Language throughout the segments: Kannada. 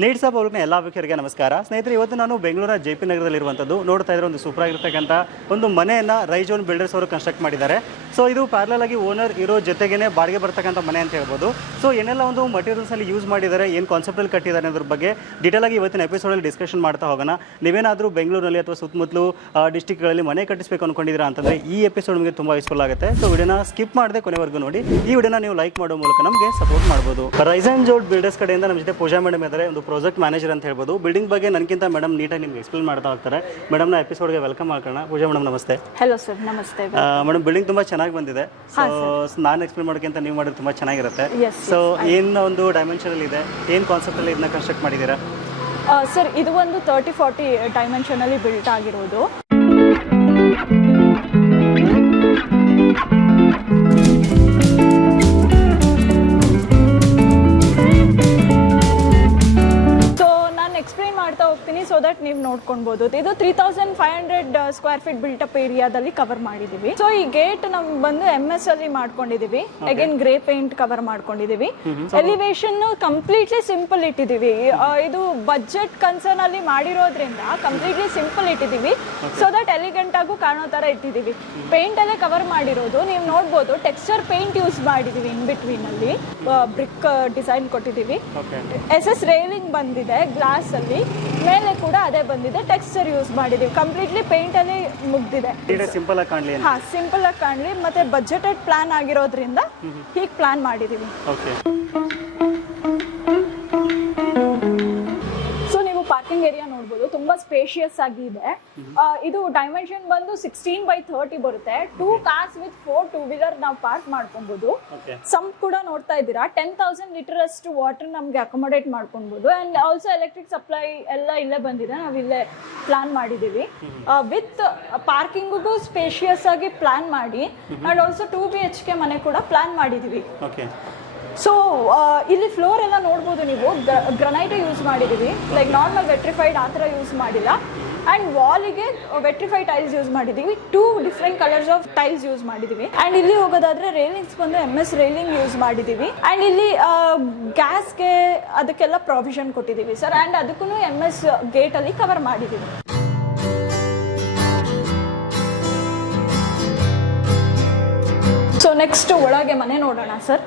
ನೀಡ್ಸ್ ಬೌಲ್ನ ಎಲ್ಲ ವೀಕ್ಷರಿಗೆ ನಮಸ್ಕಾರ. ಸ್ನೇಹಿತರೆ, ಇವತ್ತು ನಾನು ಬೆಂಗಳೂರ ಜೆ ಪಿ ನಗರದಲ್ಲಿರುವಂಥದ್ದು. ನೋಡ್ತಾ ಇದ್ರೆ ಒಂದು ಸೂಪರ್ ಆಗಿರ್ತಕ್ಕಂಥ ಒಂದು ಮನೆಯನ್ನು ರೈಜೋನ್ ಬಿಲ್ಡರ್ಸ್ ಅವರು ಕನ್ಸ್ಟ್ರಕ್ಟ್ ಮಾಡಿದ್ದಾರೆ. ಸೊ ಇದು ಪ್ಯಾರಲಲ್ ಆಗಿ ಓನರ್ ಇರೋ ಜೊತೆಗೇನೆ ಬಾಡಿಗೆ ಬರ್ತಕ್ಕಂಥ ಮನೆ ಅಂತ ಹೇಳ್ಬೋದು. ಸೊ ಏನೆಲ್ಲ ಒಂದು ಮಟೀರಿಯಲ್ಸ್ ಅಲ್ಲಿ ಯೂಸ್ ಮಾಡಿದ್ದಾರೆ, ಏನು ಕಾನ್ಸೆಪ್ಟಲ್ಲಿ ಕಟ್ಟಿದ್ದಾರೆ ಅನ್ನೋದ್ರ ಬಗ್ಗೆ ಡೀಟೇಲ್ ಆಗಿ ಇವತ್ತಿನ ಎಪಿಸೋಡಲ್ಲಿ ಡಿಸ್ಕಷನ್ ಮಾಡ್ತಾ ಹೋಗೋಣ. ನೀವೇನಾದರೂ ಬೆಂಗಳೂರಿನಲ್ಲಿ ಅಥವಾ ಸುತ್ತಮುತ್ತಲು ಡಿಸ್ಟಿಕ್ಗಳಲ್ಲಿ ಮನೆ ಕಟ್ಟಿಸ್ಬೇಕು ಅಂದ್ಕೊಂಡಿದ್ದೀರಾ ಅಂತಂದರೆ ಈ ಎಪಿಸೋಡ್ ನಿಮಗೆ ತುಂಬ ಯೂಸ್ಫುಲ್ ಆಗುತ್ತೆ. ಸೊ ವಿಡಿಯೋನ ಸ್ಕಿಪ್ ಮಾಡದೆ ಕೊನೆವರೆಗೂ ನೋಡಿ. ಈ ವಿಡಿಯೋನ ನೀವು ಲೈಕ್ ಮಾಡೋ ಮೂಲಕ ನಮಗೆ ಸಪೋರ್ಟ್ ಮಾಡ್ಬೋದು. ರೈಸನ್ ಜೋಡ್ ಬಿಲ್ಡರ್ಸ್ ಕಡೆಯಿಂದ ನಮ್ಮ ಜೊತೆ ಪೂಜಾ ಮೇಡಮ್ ಇದ್ದಾರೆ. ಒಂದು ಪ್ರಾಜೆಕ್ಟ್ ಮ್ಯಾನೇಜರ್ ಅಂತ ಹೇಳ್ಬೋದು. ಬಿಲ್ಡಿಂಗ್ ಬಗ್ಗೆ ನನಗಿಂತ ಮೇಡಮ್ ನೀಟಾಗಿ ನಿಮ್ಗೆ ಎಕ್ಸ್ಪ್ಲೇನ್ ಮಾಡ್ತಾ ಹೋಗ್ತಾರೆ. ಮೇಡಮ್ನ ಎಪಿಸೋಡ್ಗೆ ವೆಲ್ಕಮ್ ಮಾಡ್ಕೊಳ್ಳೋಣ. ಪೂಜಾ ಮೇಡಮ್ ನಮಸ್ತೆ. ಹಲೋ ಸರ್ ನಮಸ್ತೆ. ಮೇಡಮ್ ಬಿಲ್ಡಿಂಗ್ ತುಂಬ ಚೆನ್ನಾಗಿ ಬಂದಿದೆ. ಸೊ ನಾನು ಎಕ್ಸ್ಪ್ಲೇನ್ ಮಾಡೋಕ್ಕಿಂತ ನೀವು ಮಾಡಿದ್ರೆ ತುಂಬ ಚೆನ್ನಾಗಿರುತ್ತೆ. ಸೊ ಏನು ಒಂದು ಡೈಮೆನ್ಷನಲ್ಲಿ ಇದೆ? ಏನು ಕಾನ್ಸೆಪ್ಟಲ್ಲಿ ಇದನ್ನ ಕನ್ಸ್ಟ್ರಕ್ಟ್ ಮಾಡಿದ್ದೀರಾ? ಸರ್ ಇದು ಒಂದು ತರ್ಟಿ ಫಾರ್ಟಿ ಡೈಮೆನ್ಷನಲ್ಲಿ ಬಿಲ್ಟ್ ಆಗಿರೋದು. ಸೊ ದಟ್ ನೀವು ನೋಡ್ಕೊಳ್ಬೋದು. ಇದು three thousand five hundred square feet built up ಏರಿಯಾದಲ್ಲಿ ಕವರ್ ಮಾಡಿದೀವಿ. ಸೊ ಈ ಗೇಟ್ ನಮ್ ಬಂದು ಎಂ ಎಸ್ ಅಲ್ಲಿ ಮಾಡ್ಕೊಂಡಿದೀವಿ. ಅಗೇನ್ ಗ್ರೇ ಪೇಂಟ್ ಕವರ್ ಮಾಡ್ಕೊಂಡಿದೀವಿ. ಎಲಿವೇಶನ್ ಕಂಪ್ಲೀಟ್ಲಿ ಸಿಂಪಲ್ ಇಟ್ಟಿದೀವಿ. ಇದು ಬಜೆಟ್ ಕನ್ಸರ್ನ್ ಅಲ್ಲಿ ಮಾಡಿರೋದ್ರಿಂದ ಕಂಪ್ಲೀಟ್ಲಿ ಸಿಂಪಲ್ ಇಟ್ಟಿದೀವಿ. ಸೊ ದಟ್ ಎಲಿಗೆಂಟ್ ಆಗು ಕಾಣೋ ತರ ಇಟ್ಟಿದೀವಿ. ಪೇಂಟ್ ಅಲ್ಲೇ ಕವರ್ ಮಾಡಿರೋದು. ನೀವು ನೋಡ್ಬೋದು ಟೆಕ್ಸ್ಚರ್ ಪೇಂಟ್ ಯೂಸ್ ಮಾಡಿದೀವಿ ಇನ್ ಬಿಟ್ವೀನ್ ಅಲ್ಲಿ. ಬ್ರಿಕ್ ಡಿಸೈನ್ ಕೊಟ್ಟಿದೀವಿ. ಓಕೆ ಎಸ್ ಎಸ್ ರೇಲಿಂಗ್ ಬಂದಿದೆ ಗ್ಲಾಸ್ ಅಲ್ಲಿ. ಮೇಲೆ ಕೂಡ ಅದೇ ಬಂದಿದೆ. ಟೆಕ್ಸ್ಚರ್ ಯೂಸ್ ಮಾಡಿದೀವಿ. ಕಂಪ್ಲೀಟ್ಲಿ ಪೇಂಟ್ ಅಲ್ಲಿ ಮುಗ್ದಿದೆ. ಸಿಂಪಲ್ ಆಗಿ ಕಾಣಲಿ ಹಾ ಸಿಂಪಲ್ ಆಗಿ ಕಾಣ್ಲಿ. ಮತ್ತೆ ಬಜೆಟೆಡ್ ಪ್ಲಾನ್ ಆಗಿರೋದ್ರಿಂದ ಹೀಗೆ ಪ್ಲಾನ್ ಮಾಡಿದೀವಿ. ಓಕೆ ಪಾರ್ಕಿಂಗ್ ಏರಿಯಾ ನೋಡ್ಬೋದು ತುಂಬಾ ಸ್ಪೇಷಿಯಸ್ ಆಗಿ ಇದೆ. ಇದು ಡೈಮೆನ್ಷನ್ ಬಂದು ಸಿಕ್ಸ್ಟೀನ್ ಬೈ ಥರ್ಟಿ ಬರುತ್ತೆ. Two cars with four two wheeler ನಾವು ಪಾರ್ಕ್ ಮಾಡ್ಕೊಬಹುದು ಸಂಪ್ ಕೂಡ ನೋಡ್ತಾ ಇದ್ದೀರಾ? ಟೆನ್ ತೌಸಂಡ್ ಲೀಟರ್ ಅಷ್ಟು ವಾಟರ್ ನಮ್ಗೆ ಅಕೊಮಡೇಟ್ ಮಾಡ್ಕೊಬಹುದು ಅಂಡ್ ಆಲ್ಸೋ ಎಲೆಕ್ಟ್ರಿಕ್ ಸಪ್ಲೈ ಎಲ್ಲ ಇಲ್ಲೇ ಬಂದಿದೆ. ನಾವು ಇಲ್ಲೇ ಪ್ಲಾನ್ ಮಾಡಿದೀವಿ ವಿತ್ ಪಾರ್ಕಿಂಗಿಗೂ ಸ್ಪೇಷಿಯಸ್ ಆಗಿ ಪ್ಲಾನ್ ಮಾಡಿ. And also two B H K ಮನೆ ಕೂಡ ಪ್ಲಾನ್ ಮಾಡಿದೀವಿ ಸೊ ಇಲ್ಲಿ ಫ್ಲೋರ್ ಎಲ್ಲ ನೋಡ್ಬೋದು ನೀವು. ಗ್ರನೈಟ್ ಯೂಸ್ ಮಾಡಿದ್ದೀವಿ ಲೈಕ್ ನಾರ್ಮಲ್ ವೆಟ್ರಿಫೈಡ್ ಆ ಥರ ಯೂಸ್ ಮಾಡಿಲ್ಲ. ಆ್ಯಂಡ್ ವಾಲಿಗೆ ವೆಟ್ರಿಫೈಡ್ ಟೈಲ್ಸ್ ಯೂಸ್ ಮಾಡಿದ್ದೀವಿ two different colours of tiles use ಮಾಡಿದ್ದೀವಿ ಆ್ಯಂಡ್ ಇಲ್ಲಿ ಹೋಗೋದಾದ್ರೆ ರೇಲಿಂಗ್ಸ್ ಬಂದು ಎಂ ಎಸ್ ರೇಲಿಂಗ್ ಯೂಸ್ ಮಾಡಿದ್ದೀವಿ ಆ್ಯಂಡ್ ಇಲ್ಲಿ ಗ್ಯಾಸ್ಗೆ ಅದಕ್ಕೆಲ್ಲ ಪ್ರಾವಿಷನ್ ಕೊಟ್ಟಿದ್ದೀವಿ ಸರ್ ಆ್ಯಂಡ್ ಅದಕ್ಕೂ ಎಂ ಎಸ್ ಗೇಟಲ್ಲಿ ಕವರ್ ಮಾಡಿದ್ದೀವಿ ಸೊ ನೆಕ್ಸ್ಟ್ ಒಳಗೆ ಮನೆ ನೋಡೋಣ ಸರ್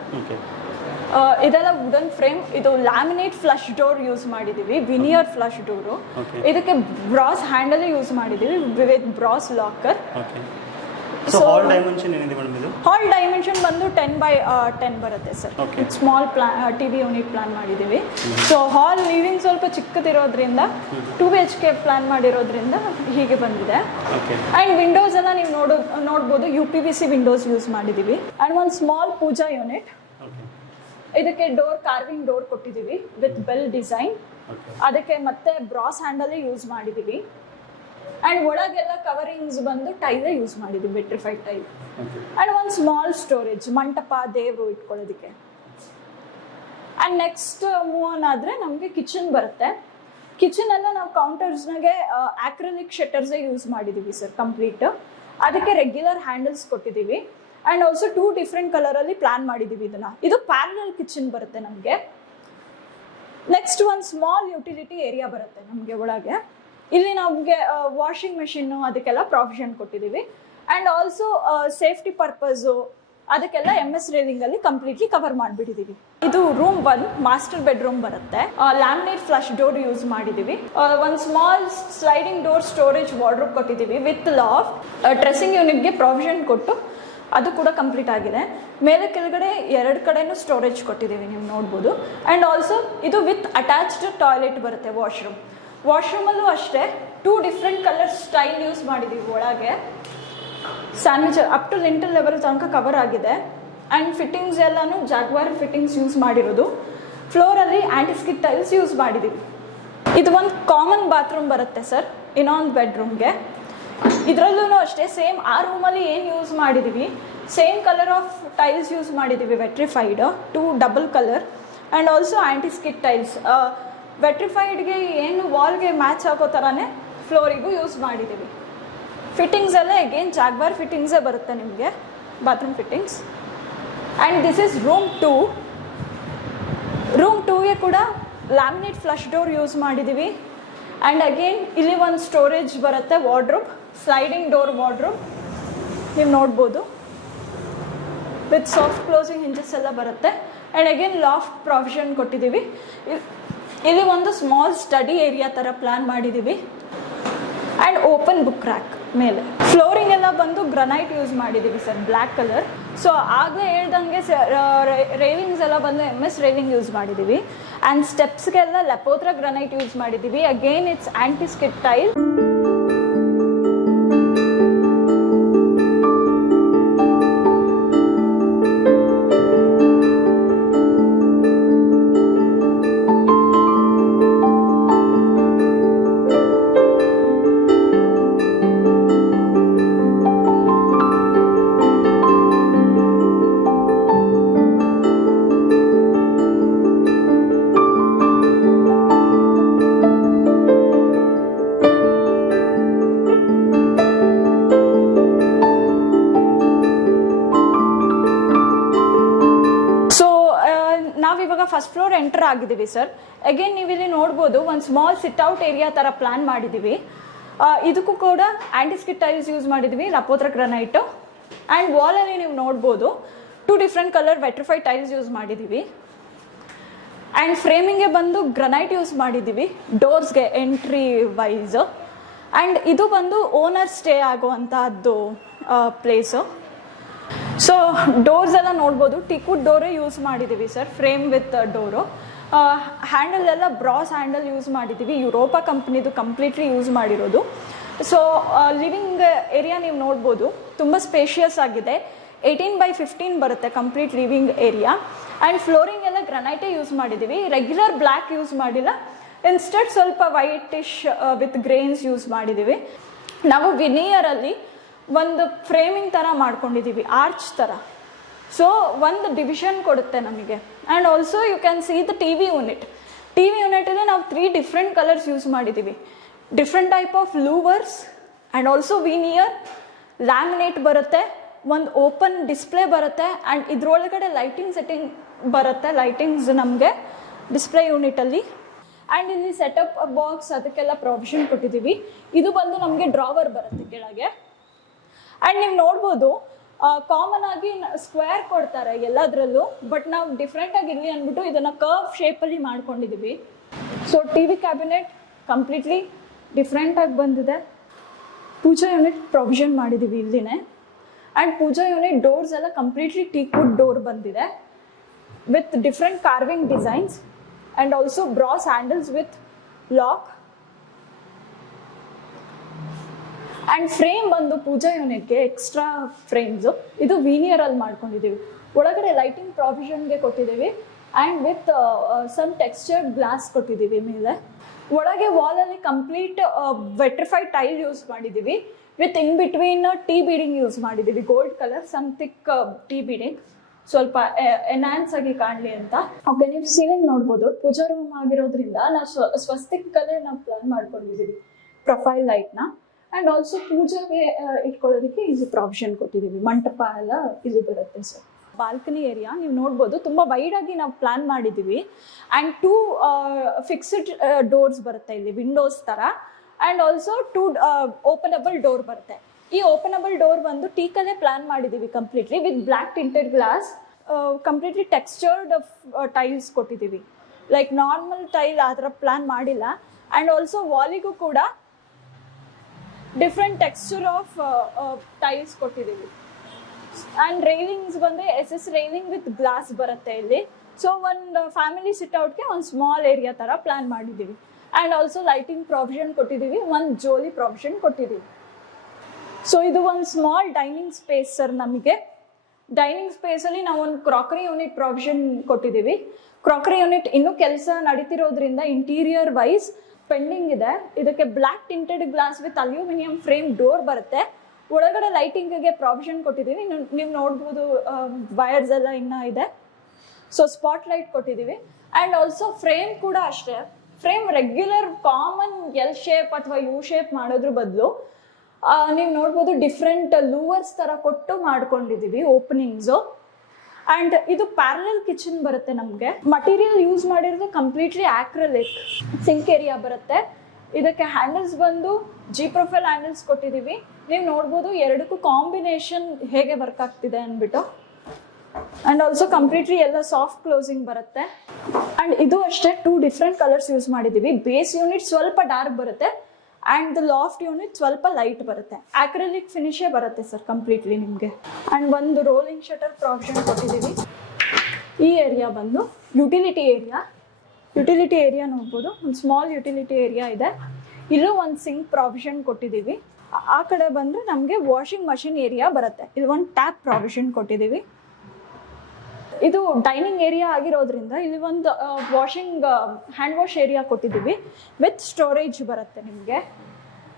ಇದೆಲ್ಲ ವುಡನ್ ಫ್ರೇಮ್ ಇದು ಲ್ಯಾಮಿನೇಟ್ ಫ್ಲಶ್ ಡೋರ್ ಯೂಸ್ ಮಾಡಿದೀವಿ. Veneer flush door. ಇದಕ್ಕೆ ಬ್ರಾಸ್ ಹ್ಯಾಂಡಲ್ ಯೂಸ್ ಮಾಡಿದೀವಿ with brass locker so hall dimension ಏನಿದೆ ಮೇಡಮ್ ಇದು? ಹಾಲ್ ಡೈಮೆನ್ಷನ್ ಬಂದು ಟೆನ್ ಬೈ ಟೆನ್ ಬರುತ್ತೆ sir. Small plan T V unit plan ಮಾಡಿದ್ದೀವಿ ಸೊ ಹಾಲ್ ಲಿವಿಂಗ್ ಸ್ವಲ್ಪ ಚಿಕ್ಕದಿರೋದ್ರಿಂದ two B H K plan ಮಾಡಿರೋದ್ರಿಂದ ಹೀಗೆ ಬಂದಿದೆ. ಆ್ಯಂಡ್ ವಿಂಡೋಸ್ ಎಲ್ಲ ನೀವು ನೋಡೋ ನೋಡ್ಬೋದು. U P V C windows use ಮಾಡಿದ್ದೀವಿ ಆ್ಯಂಡ್ ಒಂದು ಸ್ಮಾಲ್ ಪೂಜಾ ಯೂನಿಟ್ ಇದಕ್ಕೆ ಡೋರ್ ಕಾರ್ವಿಂಗ್ ಡೋರ್ ಕೊಟ್ಟಿದ್ದೀವಿ ವಿತ್ ಬೆಲ್ ಡಿಸೈನ್ ಅದಕ್ಕೆ ಮತ್ತೆ ಬ್ರಾಸ್ ಹ್ಯಾಂಡಲ್ಲೇ ಯೂಸ್ ಮಾಡಿದ್ದೀವಿ ಆ್ಯಂಡ್ ಒಳಗೆಲ್ಲ ಕವರಿಂಗ್ಸ್ ಬಂದು ಟೈಲೇ ಯೂಸ್ ಮಾಡಿದ್ದೀವಿ ಬೆಟ್ರಿಫೈಡ್ ಟೈಲ್ ಅಂಡ್ ಆ್ಯಂಡ್ ಒಂದು ಸ್ಮಾಲ್ ಸ್ಟೋರೇಜ್ ಮಂಟಪ ದೇವರು ಇಟ್ಕೊಳ್ಳೋದಕ್ಕೆ. ಆ್ಯಂಡ್ ನೆಕ್ಸ್ಟ್ ಮೂವ್ ಆನ್ ಆದರೆ ನಮಗೆ ಕಿಚನ್ ಬರುತ್ತೆ. ಕಿಚನ್ ಅಲ್ಲ ನಾವು ಕೌಂಟರ್ಸ್ನಾಗೆ ಆಕ್ರಲಿಕ್ ಶಟರ್ಸೇ ಯೂಸ್ ಮಾಡಿದ್ದೀವಿ ಸರ್ ಕಂಪ್ಲೀಟ್ ಅದಕ್ಕೆ ರೆಗ್ಯುಲರ್ ಹ್ಯಾಂಡಲ್ಸ್ ಕೊಟ್ಟಿದ್ದೀವಿ ಆ್ಯಂಡ್ ಆಲ್ಸೋ ಟೂ ಡಿಫ್ರೆಂಟ್ ಕಲರಲ್ಲಿ ಪ್ಲಾನ್ ಮಾಡಿದ್ದೀವಿ ಇದನ್ನ. ಇದು ಪ್ಯಾರಲಲ್ ಕಿಚನ್ ಬರುತ್ತೆ ನಮಗೆ. ನೆಕ್ಸ್ಟ್ ಒಂದು ಸ್ಮಾಲ್ ಯುಟಿಲಿಟಿ ಏರಿಯಾ ಬರುತ್ತೆ ನಮಗೆ ಒಳಗೆ. ಇಲ್ಲಿ ನಮಗೆ ವಾಷಿಂಗ್ ಮೆಷಿನ್ನು ಅದಕ್ಕೆಲ್ಲ ಪ್ರಾವಿಷನ್ ಕೊಟ್ಟಿದ್ದೀವಿ ಆ್ಯಂಡ್ ಆಲ್ಸೋ ಸೇಫ್ಟಿ ಪರ್ಪಸ್ ಅದಕ್ಕೆಲ್ಲ ಎಂ ಎಸ್ ರೇಲಿಂಗಲ್ಲಿ ಕಂಪ್ಲೀಟ್ಲಿ ಕವರ್ ಮಾಡಿಬಿಟ್ಟಿದ್ದೀವಿ ಇದು ರೂಮ್ ಒನ್ ಮಾಸ್ಟರ್ ಬೆಡ್ರೂಮ್ ಬರುತ್ತೆ. ಲ್ಯಾಮಿನೇಟ್ ಫ್ಲಶ್ ಡೋರ್ ಯೂಸ್ ಮಾಡಿದ್ದೀವಿ ಒಂದು small sliding door storage wardrobe ಕೊಟ್ಟಿದ್ದೀವಿ ವಿತ್ ಲಾಫ್ ಡ್ರೆಸ್ಸಿಂಗ್ ಯೂನಿಟ್ಗೆ ಪ್ರಾವಿಷನ್ ಕೊಟ್ಟು ಅದು ಕೂಡ ಕಂಪ್ಲೀಟ್ ಆಗಿದೆ. ಮೇಲೆ ಕೆಳಗಡೆ ಎರಡು ಕಡೆನೂ ಸ್ಟೋರೇಜ್ ಕೊಟ್ಟಿದ್ದೀವಿ ನೀವು ನೋಡ್ಬೋದು. ಆ್ಯಂಡ್ ಆಲ್ಸೋ ಇದು ವಿತ್ ಅಟ್ಯಾಚ್ಡ್ ಟಾಯ್ಲೆಟ್ ಬರುತ್ತೆ ವಾಶ್ರೂಮ್ ವಾಶ್ರೂಮಲ್ಲೂ ಅಷ್ಟೇ two different colour style use ಮಾಡಿದ್ದೀವಿ ಒಳಗೆ. Sandwich up to lintel level ತನಕ ಕವರ್ ಆಗಿದೆ. ಆ್ಯಂಡ್ ಫಿಟ್ಟಿಂಗ್ಸ್ ಎಲ್ಲನೂ ಜಾಗ್ವಾರ್ ಫಿಟ್ಟಿಂಗ್ಸ್ ಯೂಸ್ ಮಾಡಿರೋದು. ಫ್ಲೋರಲ್ಲಿ ಆ್ಯಂಟಿಸ್ಕಿಟ್ ಟೈಲ್ಸ್ ಯೂಸ್ ಮಾಡಿದ್ದೀವಿ. ಇದು ಒಂದು ಕಾಮನ್ ಬಾತ್ರೂಮ್ ಬರುತ್ತೆ ಸರ್ ಇನ್ನೊಂದು ಬೆಡ್ರೂಮ್ಗೆ ಇದರಲ್ಲೂ ಅಷ್ಟೇ ಸೇಮ್ ಆ ರೂಮಲ್ಲಿ ಏನು ಯೂಸ್ ಮಾಡಿದ್ದೀವಿ same colour of tiles use ಮಾಡಿದ್ದೀವಿ vitrified two double colour and also antiskid tiles ವೆಟ್ರಿಫೈಡ್ಗೆ ಏನು ವಾಲ್ಗೆ ಮ್ಯಾಚ್ ಆಗೋ ಥರನೇ ಫ್ಲೋರಿಗೂ ಯೂಸ್ ಮಾಡಿದ್ದೀವಿ ಫಿಟ್ಟಿಂಗ್ಸ್ ಎಲ್ಲ ಎಗೇನ್ ಜಾಗ್ವಾರ್ ಫಿಟ್ಟಿಂಗ್ಸೇ ಬರುತ್ತೆ ನಿಮಗೆ bathroom fittings and this is room two room ಟೂಗೆ ಕೂಡ ಲ್ಯಾಮಿನೇಟ್ ಫ್ಲಶ್ ಡೋರ್ ಯೂಸ್ ಮಾಡಿದ್ದೀವಿ ಆ್ಯಂಡ್ ಅಗೇನ್ ಇಲ್ಲಿ ಒಂದು ಸ್ಟೋರೇಜ್ ಬರುತ್ತೆ ವಾರ್ಡ್ರೂಬ್ ಸ್ಲೈಡಿಂಗ್ ಡೋರ್ ವಾರ್ಡ್ರೂಮ್ ನೀವು ನೋಡ್ಬೋದು. ವಿತ್ ಸಾಫ್ಟ್ ಕ್ಲೋಸಿಂಗ್ ಹಿಂಜಸ್ ಎಲ್ಲ ಬರುತ್ತೆ. ಆ್ಯಂಡ್ ಅಗೇನ್ ಲಾಫ್ಟ್ ಪ್ರಾವಿಷನ್ ಕೊಟ್ಟಿದ್ದೀವಿ. ಇಲ್- ಇಲ್ಲಿ ಒಂದು ಸ್ಮಾಲ್ ಸ್ಟಡಿ ಏರಿಯಾ ಥರ ಪ್ಲ್ಯಾನ್ ಮಾಡಿದ್ದೀವಿ. ಆ್ಯಂಡ್ ಓಪನ್ ಬುಕ್ ರ್ಯಾಕ್ ಮೇಲೆ. ಫ್ಲೋರಿಂಗ್ ಎಲ್ಲ ಬಂದು ಗ್ರನೈಟ್ ಯೂಸ್ ಮಾಡಿದ್ದೀವಿ ಸರ್ ಬ್ಲ್ಯಾಕ್ ಕಲರ್ ಸೊ ಆಗಲೇ ಹೇಳ್ದಂಗೆ ರೇಲಿಂಗ್ಸ್ ಎಲ್ಲ ಬಂದು ಎಂ ಎಸ್ ರೇಲಿಂಗ್ ಯೂಸ್ ಮಾಡಿದ್ದೀವಿ. ಆ್ಯಂಡ್ ಸ್ಟೆಪ್ಸ್ಗೆಲ್ಲ ಲೆಪೋತ್ರ ಗ್ರನೈಟ್ ಯೂಸ್ ಮಾಡಿದ್ದೀವಿ. ಅಗೇನ್ ಇಟ್ಸ್ ಆ್ಯಂಟಿಸ್ಕಿಟ್ ಟೈಲ್ ಆಗಿದ್ದೀವಿ ಸರ್ ಅಗೇನ್ ನೀವು ಇಲ್ಲಿ ನೋಡ್ಬೋದು, ಒಂದು ಸ್ಮಾಲ್ ಸಿಟ್ ಔಟ್ ಏರಿಯಾ ಥರ ಪ್ಲಾನ್ ಮಾಡಿದ್ದೀವಿ ಇದಕ್ಕೂ ಕೂಡ ಆ್ಯಂಟಿಸ್ಕಿಟ್ ಟೈಲ್ಸ್ ಯೂಸ್ ಮಾಡಿದ್ದೀವಿ ಲಪೋತ್ರ ಗ್ರನೈಟು ಆ್ಯಂಡ್ ವಾಲಲ್ಲಿ ನೀವು ನೋಡ್ಬೋದು two different colour vitrified tiles use ಮಾಡಿದ್ದೀವಿ. ಆ್ಯಂಡ್ ಫ್ರೇಮಿಂಗ್ಗೆ ಬಂದು ಗ್ರನೈಟ್ ಯೂಸ್ ಮಾಡಿದ್ದೀವಿ ಡೋರ್ಸ್ಗೆ ಎಂಟ್ರಿ ವೈಸ್ ಆ್ಯಂಡ್ ಇದು ಬಂದು ಓನರ್ ಸ್ಟೇ ಆಗುವಂತಹದ್ದು ಪ್ಲೇಸು ಸೊ ಡೋರ್ಸ್ ಎಲ್ಲ ನೋಡ್ಬೋದು ಟಿಕುಡ್ ಡೋರೇ ಯೂಸ್ ಮಾಡಿದ್ದೀವಿ sir frame with door handle ಎಲ್ಲ ಬ್ರಾಸ್ ಹ್ಯಾಂಡಲ್ ಯೂಸ್ ಮಾಡಿದ್ದೀವಿ ಯುರೋಪ ಕಂಪ್ನಿದು ಕಂಪ್ಲೀಟ್ಲಿ ಯೂಸ್ ಮಾಡಿರೋದು. ಸೊ ಲಿವಿಂಗ್ ಏರಿಯಾ ನೀವು ನೋಡ್ಬೋದು. ತುಂಬ ಸ್ಪೇಷಿಯಸ್ ಆಗಿದೆ. ಏಯ್ಟೀನ್ ಬೈ ಫಿಫ್ಟೀನ್ ಬರುತ್ತೆ complete living area and flooring ಎಲ್ಲ ಗ್ರನೈಟೇ ಯೂಸ್ ಮಾಡಿದ್ದೀವಿ ರೆಗ್ಯುಲರ್ ಬ್ಲ್ಯಾಕ್ ಯೂಸ್ ಮಾಡಿಲ್ಲ. ಇನ್ಸ್ಟೆಡ್ ಸ್ವಲ್ಪ ವೈಟಿಶ್ ವಿತ್ ಗ್ರೇನ್ಸ್ ಯೂಸ್ ಮಾಡಿದ್ದೀವಿ ನಾವು ವಿನಿಯರಲ್ಲಿ ಒಂದು ಫ್ರೇಮಿಂಗ್ ಥರ ಮಾಡ್ಕೊಂಡಿದ್ದೀವಿ ಆರ್ಚ್ ಥರ ಸೊ ಒಂದು ಡಿವಿಷನ್ ಕೊಡುತ್ತೆ ನಮಗೆ. And also you can see the T V unit T V ಯೂನಿಟಲ್ಲಿ ನಾವು ತ್ರೀ ಡಿಫ್ರೆಂಟ್ ಕಲರ್ಸ್ ಯೂಸ್ ಮಾಡಿದ್ದೀವಿ different type of louvers and also veneer laminate ಬರುತ್ತೆ, ಒಂದು ಓಪನ್ ಡಿಸ್ಪ್ಲೇ ಬರುತ್ತೆ ಆ್ಯಂಡ್ ಇದ್ರೊಳಗಡೆ ಲೈಟಿಂಗ್ ಸೆಟ್ಟಿಂಗ್ ಬರುತ್ತೆ ಲೈಟಿಂಗ್ಸ್ ನಮಗೆ ಡಿಸ್ಪ್ಲೇ ಯೂನಿಟಲ್ಲಿ ಆ್ಯಂಡ್ ಇಲ್ಲಿ ಸೆಟಪ್ ಬಾಕ್ಸ್ ಅದಕ್ಕೆಲ್ಲ ಪ್ರಾವಿಷನ್ ಕೊಟ್ಟಿದ್ದೀವಿ ಇದು ಬಂದು ನಮಗೆ ಡ್ರಾವರ್ ಬರುತ್ತೆ ಕೆಳಗೆ. ಆ್ಯಂಡ್ ನೀವು ನೋಡ್ಬೋದು ಕಾಮನ್ ಆಗಿ ಸ್ಕ್ವೇರ್ ಕೊಡ್ತಾರೆ ಎಲ್ಲದರಲ್ಲೂ ಬಟ್ ನಾವು ಡಿಫ್ರೆಂಟಾಗಿ ಇರಲಿ ಅಂದ್ಬಿಟ್ಟು ಇದನ್ನು ಕರ್ವ್ ಶೇಪಲ್ಲಿ ಮಾಡ್ಕೊಂಡಿದ್ದೀವಿ so T V cabinet completely ಡಿಫ್ರೆಂಟಾಗಿ ಬಂದಿದೆ. ಪೂಜಾ ಯೂನಿಟ್ ಪ್ರೊವಿಷನ್ ಮಾಡಿದ್ದೀವಿ ಇಲ್ಲಿನೇ. ಆ್ಯಂಡ್ ಪೂಜಾ ಯೂನಿಟ್ ಡೋರ್ಸ್ ಎಲ್ಲ ಕಂಪ್ಲೀಟ್ಲಿ ಟೀಕ್ವುಡ್ ಡೋರ್ ಬಂದಿದೆ. With different carving designs and also brass handles with lock and frame ಬಂದು ಪೂಜಾ ಯೂನಿಟ್ಗೆ ಎಕ್ಸ್ಟ್ರಾ ಫ್ರೇಮ್ಸು ಇದು ವೀನಿಯರಲ್ಲಿ ಮಾಡ್ಕೊಂಡಿದ್ದೀವಿ ಒಳಗಡೆ ಲೈಟಿಂಗ್ ಪ್ರಾವಿಷನ್ಗೆ ಕೊಟ್ಟಿದ್ದೀವಿ and with some textured glass ಕೊಟ್ಟಿದ್ದೀವಿ ಮೇಲೆ. ಒಳಗೆ ವಾಲಲ್ಲಿ ಕಂಪ್ಲೀಟ್ ವೆಟ್ರಿಫೈಡ್ ಟೈಲ್ ಯೂಸ್ ಮಾಡಿದ್ದೀವಿ with in between T beading use ಮಾಡಿದ್ದೀವಿ gold colour some thick T beading ಸ್ವಲ್ಪ ಎನ್ಹಾನ್ಸ್ ಆಗಿ ಕಾಣಲಿ ಅಂತ. ಓಕೆ ನೀವು ಸೀಲಿಂಗ್ ನೋಡ್ಬೋದು. ಪೂಜಾ ರೂಮ್ ಆಗಿರೋದ್ರಿಂದ ನಾವು ಸ್ವ, ಸ್ವಸ್ತಿಕ್ ಕಲರ್ ನಾವು ಪ್ಲಾನ್ ಮಾಡ್ಕೊಂಡಿದ್ದೀವಿ ಪ್ರೊಫೈಲ್ ಲೈಟ್ನ ಆ್ಯಂಡ್ ಆಲ್ಸೋ ಪೂಜೆಗೆ ಇಟ್ಕೊಳ್ಳೋದಕ್ಕೆ ಈಸಿ ಪ್ರಾವಿಷನ್ ಕೊಟ್ಟಿದ್ದೀವಿ. ಮಂಟಪ ಎಲ್ಲ ಇಲ್ಲಿ ಬರುತ್ತೆ ಸರ್ ಬಾಲ್ಕನಿ ಏರಿಯಾ ನೀವು ನೋಡ್ಬೋದು, ತುಂಬ ವೈಡಾಗಿ ನಾವು ಪ್ಲಾನ್ ಮಾಡಿದ್ದೀವಿ. ಆ್ಯಂಡ್ ಟೂ ಫಿಕ್ಸ್ಡ್ ಡೋರ್ಸ್ ಬರುತ್ತೆ ಇಲ್ಲಿ ವಿಂಡೋಸ್ ಥರ and also two openable door ಬರುತ್ತೆ. ಈ ಓಪನಬಲ್ ಡೋರ್ ಬಂದು ಟೀಕಲ್ಲೇ ಪ್ಲಾನ್ ಮಾಡಿದ್ದೀವಿ completely with black tinted glass completely textured tiles ಕೊಟ್ಟಿದ್ದೀವಿ. ಲೈಕ್ ನಾರ್ಮಲ್ ಟೈಲ್ ಆ ಥರ ಪ್ಲ್ಯಾನ್ ಮಾಡಿಲ್ಲ ಆ್ಯಂಡ್ ಆಲ್ಸೋ ವಾಲಿಗೂ ಕೂಡ ಡಿಫ್ರೆಂಟ್ ಟೆಕ್ಸ್ಚರ್ ಆಫ್ ಟೈಲ್ಸ್ ಕೊಟ್ಟಿದ್ದೀವಿ. ಆ್ಯಂಡ್ ರೈಲಿಂಗ್ಸ್ ಬಂದರೆ S S railing with glass ಬರುತ್ತೆ ಇಲ್ಲಿ. ಸೊ ಒಂದು ಫ್ಯಾಮಿಲಿ ಸಿಟ್ ಔಟ್ಗೆ ಒಂದು ಸ್ಮಾಲ್ ಏರಿಯಾ ಥರ ಪ್ಲ್ಯಾನ್ ಮಾಡಿದ್ದೀವಿ. ಆ್ಯಂಡ್ ಆಲ್ಸೋ ಲೈಟಿಂಗ್ ಪ್ರಾವಿಷನ್ ಕೊಟ್ಟಿದ್ದೀವಿ. ಒಂದು ಜೋಲಿ ಪ್ರಾವಿಷನ್ ಕೊಟ್ಟಿದ್ದೀವಿ. ಸೊ ಇದು ಒಂದು ಸ್ಮಾಲ್ ಡೈನಿಂಗ್ ಸ್ಪೇಸ್ ಸರ್ ನಮಗೆ. ಡೈನಿಂಗ್ ಸ್ಪೇಸಲ್ಲಿ ನಾವು ಒಂದು ಕ್ರಾಕರಿ ಯೂನಿಟ್ ಪ್ರಾವಿಷನ್ ಕೊಟ್ಟಿದ್ದೀವಿ. ಕ್ರಾಕರಿ ಯೂನಿಟ್ ಇನ್ನೂ ಕೆಲಸ ನಡೀತಿರೋದ್ರಿಂದ ಇಂಟೀರಿಯರ್ ವೈಸ್ ಪೆಂಡಿಂಗ್ ಇದೆ. ಇದಕ್ಕೆ black tinted glass with aluminium frame door ಬರುತ್ತೆ. ಒಳಗಡೆ ಲೈಟಿಂಗಿಗೆ ಪ್ರಾವಿಷನ್ ಕೊಟ್ಟಿದ್ದೀವಿ ನೀವು- ನೋಡ್ಬೋದು ವಯರ್ಸ್ ಎಲ್ಲ ಇನ್ನೂ ಇದೆ. ಸೊ ಸ್ಪಾಟ್ ಲೈಟ್ ಕೊಟ್ಟಿದ್ದೀವಿ ಆ್ಯಂಡ್ ಆಲ್ಸೋ ಫ್ರೇಮ್ ಕೂಡ ಅಷ್ಟೇ. Frame regular common L shape ಅಥವಾ ಯು ಶೇಪ್ ಮಾಡೋದ್ರ ಬದಲು ನೀವು ನೋಡ್ಬೋದು ಡಿಫ್ರೆಂಟ್ ಲೂವರ್ಸ್ ಥರ ಕೊಟ್ಟು ಮಾಡ್ಕೊಂಡಿದ್ದೀವಿ ಓಪನಿಂಗ್ಸು ಅಂಡ್ ಇದು ಪ್ಯಾರಲಲ್ ಕಿಚನ್ ಬರುತ್ತೆ ನಮಗೆ. ಮಟೀರಿಯಲ್ ಯೂಸ್ ಮಾಡಿರೋದು ಕಂಪ್ಲೀಟ್ಲಿ ಆಕ್ರಲಿಕ್ ಸಿಂಕ್ ಏರಿಯಾ ಬರುತ್ತೆ. ಇದಕ್ಕೆ ಹ್ಯಾಂಡಲ್ಸ್ ಬಂದು ಜಿ ಪ್ರೊಫೈಲ್ ಹ್ಯಾಂಡಲ್ಸ್ ಕೊಟ್ಟಿದ್ದೀವಿ ನೀವು ನೋಡ್ಬೋದು ಎರಡಕ್ಕೂ ಕಾಂಬಿನೇಷನ್ ಹೇಗೆ ವರ್ಕ್ ಆಗ್ತಿದೆ ಅಂದ್ಬಿಟ್ಟು. ಅಂಡ್ ಆಲ್ಸೋ ಕಂಪ್ಲೀಟ್ಲಿ ಎಲ್ಲ ಸಾಫ್ಟ್ ಕ್ಲೋಸಿಂಗ್ ಬರುತ್ತೆ. ಅಂಡ್ ಇದು ಅಷ್ಟೇ ಟೂ ಡಿಫ್ರೆಂಟ್ ಕಲರ್ಸ್ ಯೂಸ್ ಮಾಡಿದ್ದೀವಿ ಬೇಸ್ ಯೂನಿಟ್ ಸ್ವಲ್ಪ ಡಾರ್ಕ್ ಬರುತ್ತೆ. ಆ್ಯಂಡ್ ದ ಲಾಫ್ಟ್ ಯೂನಿಟ್ ಸ್ವಲ್ಪ ಲೈಟ್ ಬರುತ್ತೆ. ಆಕ್ರಲಿಕ್ ಫಿನಿಶೇ ಬರುತ್ತೆ ಸರ್ ಕಂಪ್ಲೀಟ್ಲಿ ನಿಮಗೆ. ಆ್ಯಂಡ್ ಒಂದು ರೋಲಿಂಗ್ ಶಟರ್ ಪ್ರಾವಿಷನ್ ಕೊಟ್ಟಿದ್ದೀವಿ. ಈ ಏರಿಯಾ ಬಂದು ಯುಟಿಲಿಟಿ ಏರಿಯಾ ಯುಟಿಲಿಟಿ ಏರಿಯಾ ನೋಡ್ಬೋದು. ಒಂದು ಸ್ಮಾಲ್ ಯುಟಿಲಿಟಿ ಏರಿಯಾ ಇದೆ. ಇಲ್ಲೂ ಒಂದು ಸಿಂಕ್ ಪ್ರಾವಿಷನ್ ಕೊಟ್ಟಿದ್ದೀವಿ. ಆ- ಕಡೆ ಬಂದರೆ ನಮಗೆ ವಾಷಿಂಗ್ ಮಷಿನ್ ಏರಿಯಾ ಬರುತ್ತೆ. ಇಲ್ಲಿ ಒಂದು ಟ್ಯಾಪ್ ಪ್ರಾವಿಷನ್ ಕೊಟ್ಟಿದ್ದೀವಿ. ಇದು ಡೈನಿಂಗ್ ಏರಿಯಾ ಆಗಿರೋದ್ರಿಂದ ಇಲ್ಲಿ ಒಂದು ವಾಷಿಂಗ್ ಹ್ಯಾಂಡ್ ವಾಶ್ ಏರಿಯಾ ಕೊಟ್ಟಿದ್ದೀವಿ ವಿತ್ ಸ್ಟೋರೇಜ್ ಬರುತ್ತೆ ನಿಮಗೆ.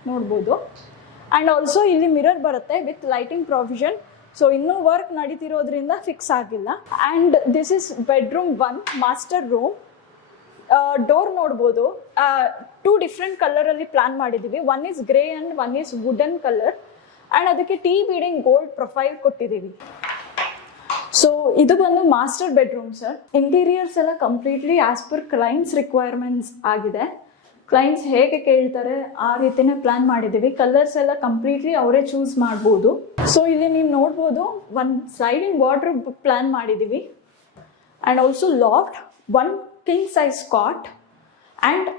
ನೋಡ್ಬೋದು. ಆ್ಯಂಡ್ ಆಲ್ಸೋ ಇಲ್ಲಿ ಮಿರರ್ ಬರುತ್ತೆ ವಿತ್ ಲೈಟಿಂಗ್ ಪ್ರೊವಿಷನ್ ಸೊ ಇನ್ನೂ ವರ್ಕ್ ನಡೀತಿರೋದ್ರಿಂದ ಫಿಕ್ಸ್ ಆಗಿಲ್ಲ. And this is bedroom one master room door ನೋಡ್ಬೋದು. ಟೂ ಡಿಫ್ರೆಂಟ್ ಕಲರಲ್ಲಿ ಪ್ಲಾನ್ ಮಾಡಿದ್ದೀವಿ. One is grey and one is wooden colour and ಅದಕ್ಕೆ ಟೀ ಬೀಡಿಂಗ್ ಗೋಲ್ಡ್ ಪ್ರೊಫೈಲ್ ಕೊಟ್ಟಿದ್ದೀವಿ. ಸೊ ಇದು ಬಂದು ಮಾಸ್ಟರ್ ಬೆಡ್ರೂಮ್ ಸರ್ ಇಂಟೀರಿಯರ್ಸ್ ಎಲ್ಲ completely as per clients requirements ಆಗಿದೆ. ಕ್ಲೈಂಟ್ಸ್ ಹೇಗೆ ಕೇಳ್ತಾರೆ, ಆ ರೀತಿನೇ ಪ್ಲಾನ್ ಮಾಡಿದ್ದೀವಿ. ಕಲರ್ಸ್ ಎಲ್ಲ ಕಂಪ್ಲೀಟ್ಲಿ ಅವರೇ ಚೂಸ್ ಮಾಡ್ಬೋದು. ಸೊ ಇಲ್ಲಿ ನೀವು ನೋಡ್ಬೋದು ಒಂದು ಸ್ಲೈಡಿಂಗ್ ವಾಟರ್ ಪ್ಲಾನ್ ಮಾಡಿದ್ದೀವಿ. And also loft one king size cot and